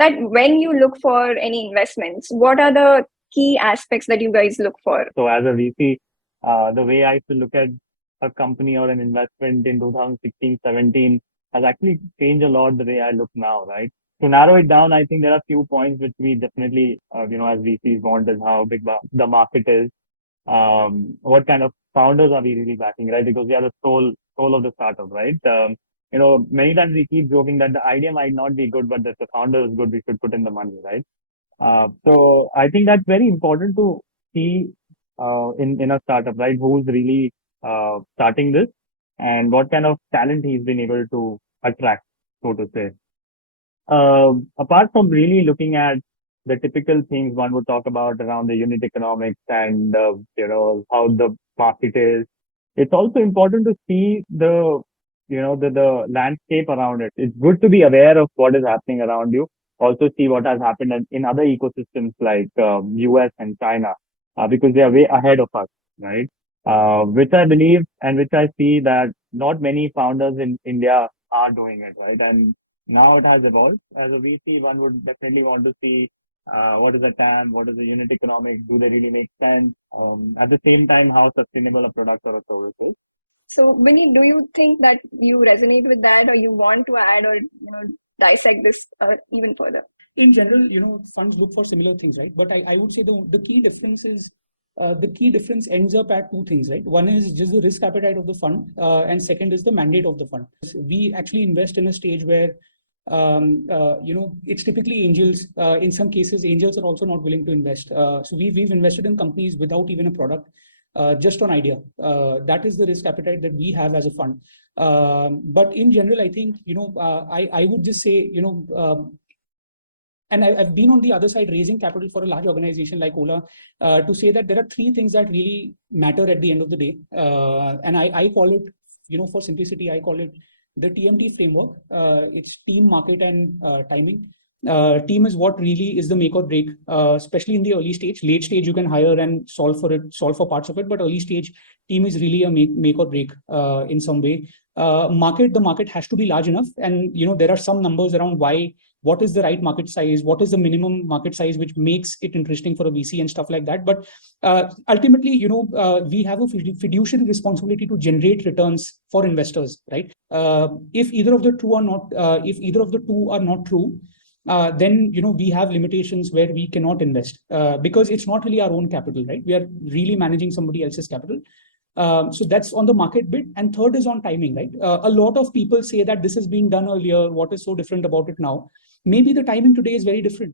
that when you look for any investments, what are the key aspects that you guys look for? So as a VC, the way I used to look at a company or an investment in 2016, 17 has actually changed a lot the way I look now, right? To narrow it down, I think there are a few points which we definitely, as VCs want is how big the market is. What kind of founders are we really backing, right? Because we are the soul of the startup, right? Many times we keep joking that the idea might not be good, but that the founder is good, we should put in the money, right? So I think that's very important to see in a startup, right? Who's really starting this and what kind of talent he's been able to attract, so to say. Apart from really looking at the typical things one would talk about around the unit economics and how the market is, it's also important to see the landscape around it. It's good to be aware of what is happening around you. Also see what has happened in other ecosystems like US and China, because they are way ahead of us, right? Which I believe and which I see that not many founders in India are doing it, right? And now it has evolved. As a VC, one would definitely want to see what is the TAM, what is the unit economics, do they really make sense? At the same time, how sustainable a product or a service is. So, Vinny, do you think that you resonate with that, or you want to add or dissect this even further? In general, funds look for similar things, right? But I would say the key difference is the key difference ends up at two things, right? One is just the risk appetite of the fund, and second is the mandate of the fund. We actually invest in a stage where it's typically angels. In some cases, angels are also not willing to invest. So we've invested in companies without even a product, just on idea. That is the risk appetite that we have as a fund. But in general, I think, I would just say, and I've been on the other side raising capital for a large organization like Ola, to say that there are three things that really matter at the end of the day. And I call it, for simplicity, I call it the TMT framework. It's team, market, and timing. Team is what really is the make or break, especially in the early stage. Late stage, you can hire and solve for parts of it, but early stage, team is really a make or break in some way. The market has to be large enough, and there are some numbers around what is the right market size, what is the minimum market size which makes it interesting for a VC and stuff like that. But ultimately, we have a fiduciary responsibility to generate returns for investors, right? If either of the two are not true, then we have limitations where we cannot invest because it's not really our own capital, right? We are really managing somebody else's capital. So that's on the market bit. And third is on timing, right? A lot of people say that this has been done earlier. What is so different about it now? Maybe the timing today is very different.